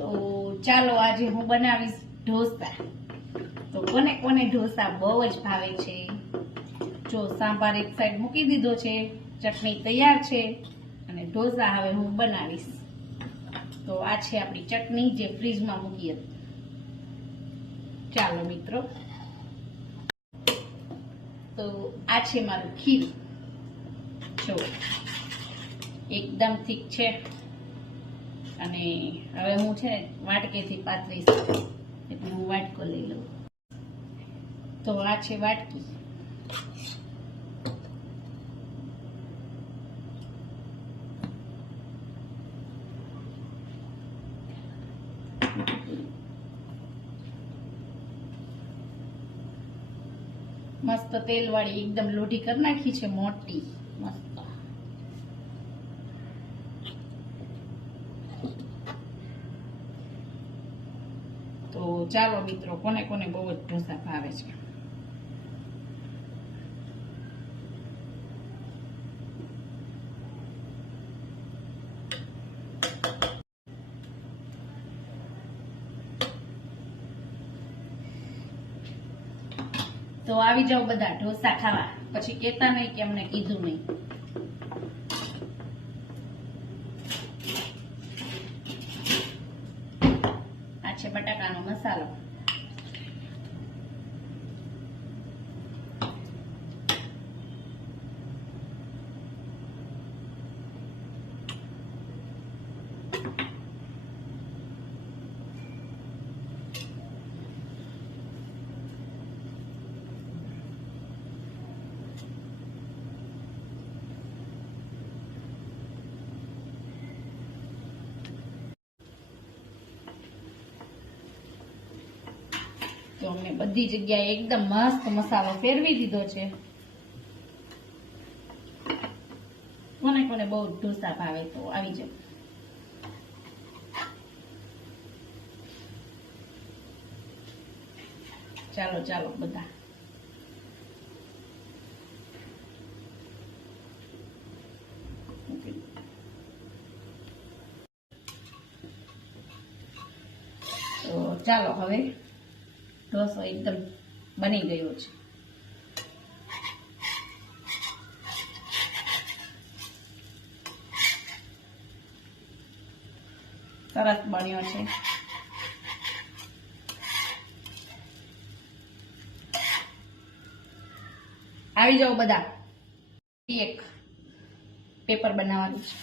તો ચાલો આજે હું બનાવીશ ઢોસા. તો કોને કોને ઢોસા બહુ જ ભાવે છે. જો સાંભાર એક સાઈડ મૂકી દીધો છે, ચટણી તૈયાર છે અને ઢોસા હવે હું બનાવીશ. તો આ છે આપણી ચટણી જે ફ્રીજમાં મૂકી હતી. ચાલો મિત્રો, તો આ છે મારું ખીર. જો એકદમ ઠીક છે અને હવે હું છે ને વાટકેથી પાથરીશ, એટલે હું વાટકો લઈ લઉં. તો આ છે વાટકી. મસ્ત તેલ વાળી એકદમ લોઢી કરી નાખી છે, મોટી મસ્ત. તો ચાલો મિત્રો, કોને કોને બહુ જ ઢોસા ભાવે છે. તો આવી જાઓ બધા ઢોસા ખાવા, પછી કહેતા નહીં કે અમને કીધું નહીં. આ છે બટાકાનો મસાલો. તો અમને બધી જગ્યાએ એકદમ મસ્ત મસાલો ફેરવી દીધો છે. કોને કોને બહુ ઢોસા ભાવે તો આવી જાઓ. ચાલો ચાલો બધા. તો ચાલો, હવે ઢોસો એકદમ બની ગયો છે. સરસ બન્યો છે. આવી જાઓ બધા. એક પેપર બનાવવાનું છે.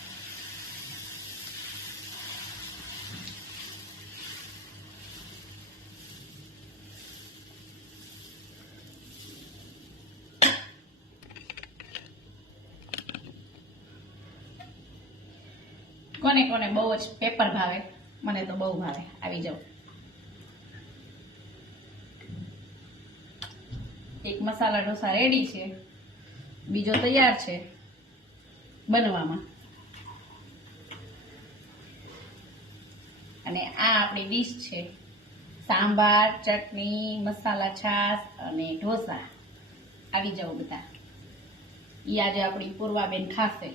કોને કોને બહુ જ પેપર ભાવે, મને તો બહુ ભાવે. આવી જાઓ. એક મસાલા ઢોસા રેડી છે, બીજો તૈયાર છે બનવામાં. અને આ આપણી ડીશ છે, સાંભાર, ચટણી, મસાલા છાશ અને ઢોસા. આવી જાઓ બધા. ઈ આજે આપણી પૂર્વાબેન ખાશે.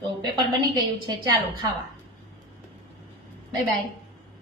તો પેપર બની ગયું છે, ચાલો ખાવા. Bye bye.